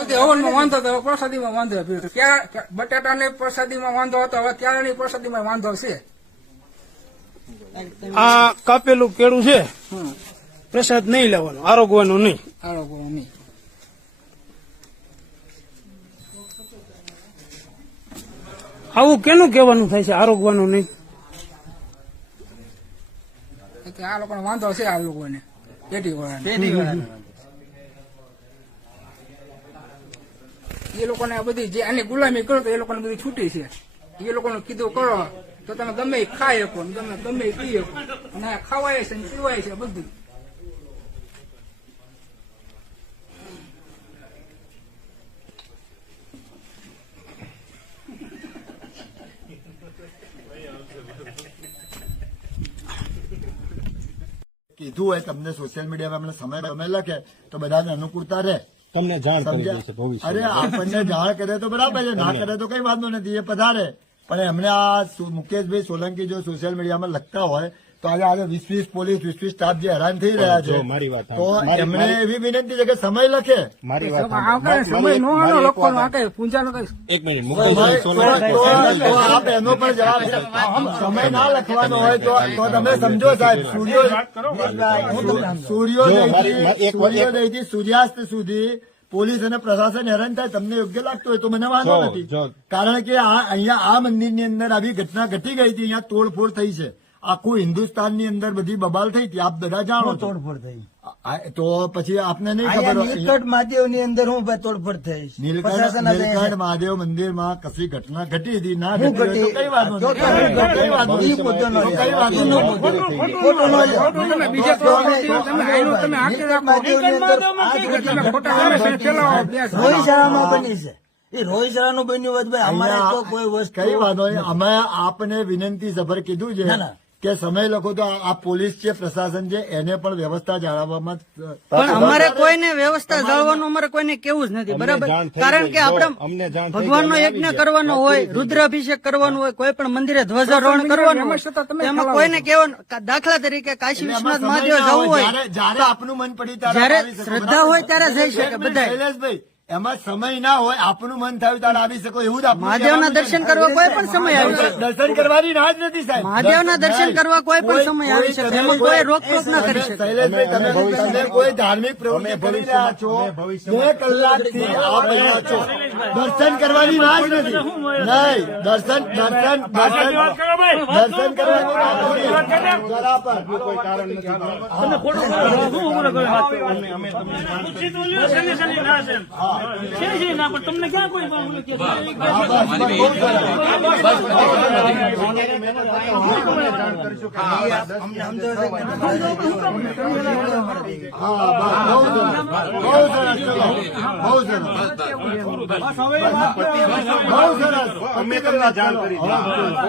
હવનમાં વાંધો હતો પ્રસાદીમાં વાંધો થયો ક્યાં બટાટાની પ્રસાદીમાં વાંધો હતો હવે ત્યારની પ્રસાદીમાં વાંધો છે? આ કાપેલું કેળું છે હમ. પ્રસાદ નહીં લેવાનો આરોગવાનો નહીં. આ નહીં. આવું કેનું કહેવાનું થાય છે આરોગવાનું નહીં? એટલે આ લોકોને વાંધો છે આ લોકોને પેટી વાળાને એ લોકોને બધી જે આની ગુલામી કરો તો એ લોકોને બધી છૂટી છે. એ લોકોનું કીધું કરો તો તમે ગમે ખાઈ શકો તમે ગમે પી શકો. અને ખાવાય છે પીવાય છે બધું. કીધું હોય તમને સોશિયલ મીડિયામાં સમય તમે લખે તો બધાને અનુકૂળતા રહે. તમને જાણ કરી દેશે ભવિષ્ય અરે આપણને જાણ કરે તો બરાબર છે. ના કરે તો કઈ વાંધો નથી એ પધારે. પણ એમને આ મુકેશભાઈ સોલંકી જો સોશિયલ મીડિયામાં લખતા હોય તો આજે આજે વીસ વીસ પોલીસ વીસ વીસ સ્ટાફ જે હેરાન થઈ રહ્યા છે મારી વાત તો એમને એવી વિનંતી છે કે સમય લખે. મારી વાત સમય નો એક મિનિટ આપ એનો પણ જવાબ સમય ના લખવાનો હોય તો તમે સમજો સાહેબ સૂર્યો સૂર્યોદયથી સૂર્યોદયથી સૂર્યાસ્ત સુધી પોલીસ અને પ્રશાસન હેરાન થાય તમને યોગ્ય લાગતું હોય તો મને વાંધો નથી. કારણ કે આ અહીંયા આ મંદિરની અંદર આવી ઘટના ઘટી ગઈ હતી અહીંયા તોડફોડ થઈ છે. આખું હિન્દુસ્તાનની અંદર બધી બબાલ થઈ હતી. આપ બધા જાણો તોડફોડ થઈ. તો પછી આપને નહીં ખબર નીલકંઠ મહાદેવની અંદર હું તોડફોડ થઈશ. નીલકંઠ નીલકંઠ મહાદેવ મંદિરમાં કશી ઘટના ઘટી હતી? ના ઘટી? કઈ વાંધો. કઈ વાંધો નો નો નો બની છે. એ રોહિશાળાનું બન્યું હોત ભાઈ અમારે તો કોઈ વસ્તુ કઈ વાંધો નહીં. અમે આપને વિનંતી સભર કીધું છે. ના, ના. કે સમય લખો તો આ પોલીસ છે પ્રશાસન છે એને પણ વ્યવસ્થા જાળવવામાં પણ અમારે કોઈને વ્યવસ્થા જાળવવાનું અમારે કોઈને કેવું જ નથી બરાબર? કારણ કે આપણે ભગવાનનો યજ્ઞ કરવાનો હોય રુદ્રાભિષેક કરવાનો હોય કોઈ પણ મંદિરે ધ્વજારોહણ કરવાનું એમાં કોઈને કહેવાનું દાખલા તરીકે કાશી વિશ્વનાથ મહાદેવ જવું હોય. જ્યારે જ્યારે આપનું મન પડી ત્યારે જ્યારે શ્રદ્ધા હોય ત્યારે જઈ શકે બધા શૈલેષભાઈ એમાં સમય ના હોય આપનું મન થયું ત્યારે આવી શકો એવું જ મહાદેવના દર્શન કરવા કોઈ પણ સમય આવી શકે દર્શન કરવાની ના જ નથી સાહેબ. મહાદેવના દર્શન કરવા કોઈ પણ સમય આવી શકે એમાં કોઈ રોકટોક ના કરી શકે. શૈલેષભાઈ તમે કોઈ ધાર્મિક પ્રવૃત્તિ કરી રહ્યા છો બે કલાકથી આપ અહીંયા છો. દર્શન કરવાની ના જ નથી. નહીં દર્શન દર્શન દર્શન દર્શન કરવાની ના જ નથી. જરા પર. કોઈ કારણ નથી. હા. બસ બહુ છે ના પણ તમને ક્યાં કોઈ કરી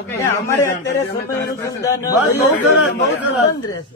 કે અમારે અત્યારે સમય અનુસંધાન બહુ સરસ બહુ સરસ.